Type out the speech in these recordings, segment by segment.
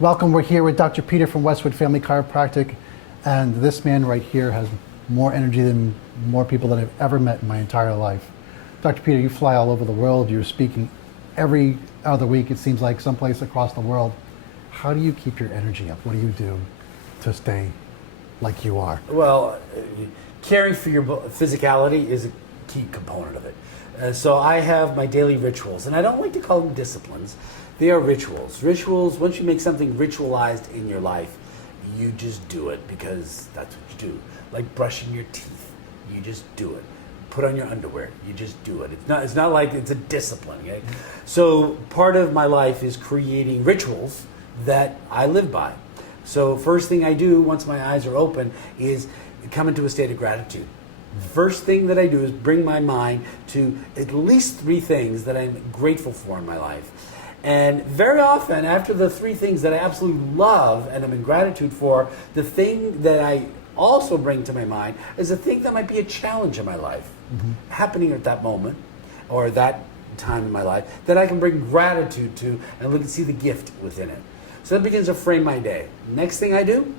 Welcome, we're here with Dr. Peter from Westwood Family Chiropractic, and this man right here has more energy than more people that I've ever met in my entire life. Dr. Peter, you fly all over the world, you're speaking every other week, it seems like, someplace across the world. How do you keep your energy up? What do you do to stay like you are? Well, caring for your physicality is a key component of it. So I have my daily rituals, and I don't like to call them disciplines. They are rituals. Rituals, once you make something ritualized in your life, you just do it because that's what you do. Like brushing your teeth, you just do it. Put on your underwear, you just do it. It's not like it's a discipline, okay? So part of my life is creating rituals that I live by. So first thing I do once my eyes are open is come into a state of gratitude. First thing that I do is bring my mind to at least 3 things that I'm grateful for in my life. And very often, after the 3 things that I absolutely love and I'm in gratitude for, the thing that I also bring to my mind is a thing that might be a challenge in my life, happening at that moment or that time in my life, that I can bring gratitude to and look and see the gift within it. So that begins to frame my day. Next thing I do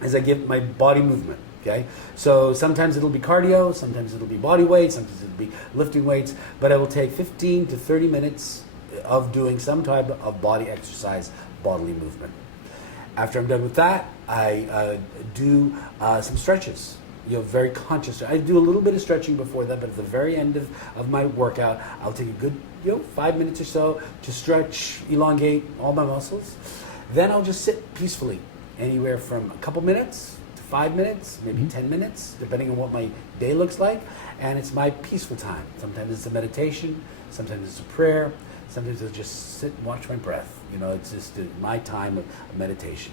is I give my body movement. Okay, so sometimes it'll be cardio, sometimes it'll be body weight, sometimes it'll be lifting weights, but I will take 15 to 30 minutes of doing some type of body exercise, bodily movement. After I'm done with that, I do some stretches. Very conscious. I do a little bit of stretching before that, but at the very end of my workout, I'll take a good 5 minutes or so to stretch, elongate all my muscles. Then I'll just sit peacefully, anywhere from a couple minutes, 5 minutes, maybe 10 minutes, depending on what my day looks like. And it's my peaceful time. Sometimes it's a meditation, sometimes it's a prayer, sometimes I'll just sit and watch my breath. It's just my time of meditation.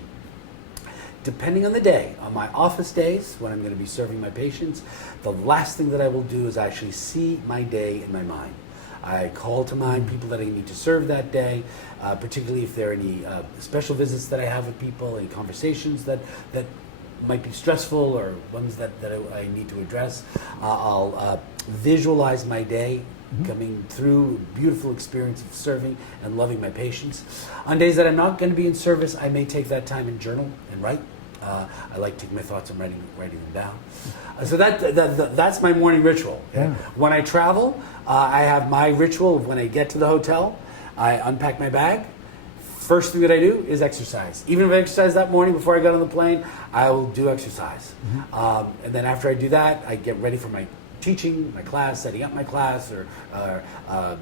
Depending on the day, on my office days, when I'm going to be serving my patients, the last thing that I will do is actually see my day in my mind. I call to mind people that I need to serve that day, particularly if there are any special visits that I have with people, any conversations that might be stressful or ones that I need to address. I'll visualize my day coming through a beautiful experience of serving and loving my patients. On days that I'm not going to be in service, I may take that time and journal and write. I like taking my thoughts and writing them down. So that's my morning ritual. Okay? Yeah. When I travel, I have my ritual of when I get to the hotel, I unpack my bag. First thing that I do is exercise. Even if I exercise that morning before I got on the plane, I will do exercise. And then after I do that, I get ready for my teaching, my class, setting up my class, or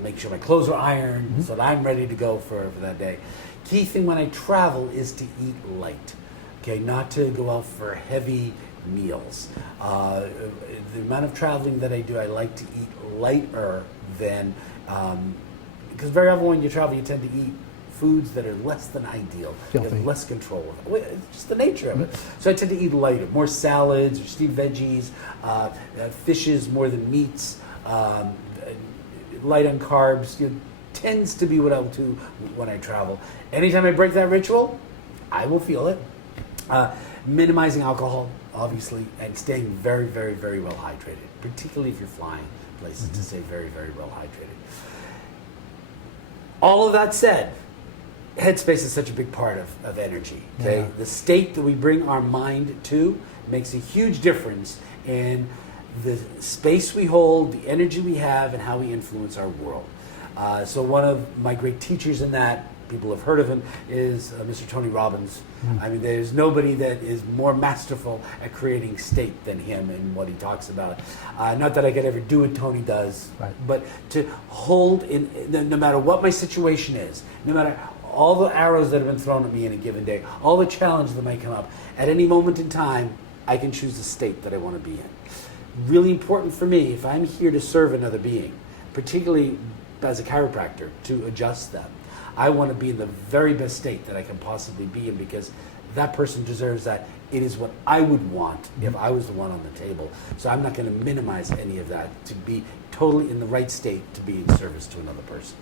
make sure my clothes are ironed so that I'm ready to go for that day. Key thing when I travel is to eat light. Okay, not to go out for heavy meals. The amount of traveling that I do, I like to eat lighter than, because very often when you travel, you tend to eat foods that are less than ideal. You have less control of it. It's just the nature of it. So I tend to eat lighter, more salads or steamed veggies, fishes more than meats, light on carbs. Tends to be what I'll do when I travel. Anytime I break that ritual, I will feel it. Minimizing alcohol, obviously, and staying very, very, very well hydrated, particularly if you're flying places, to stay very, very well hydrated. All of that said, headspace is such a big part of energy. Okay, the state that we bring our mind to makes a huge difference in the space we hold, the energy we have, and how we influence our world. So one of my great teachers in that, people have heard of him, is Mr. Tony Robbins. I mean, there's nobody that is more masterful at creating state than him and what he talks about. Not that I could ever do what Tony does, but to hold in, no matter what my situation is, no matter all the arrows that have been thrown at me in a given day, all the challenges that might come up, at any moment in time, I can choose the state that I want to be in. Really important for me, if I'm here to serve another being, particularly as a chiropractor, to adjust them. I want to be in the very best state that I can possibly be in, because that person deserves that. It is what I would want if I was the one on the table. So I'm not going to minimize any of that to be totally in the right state to be in service to another person.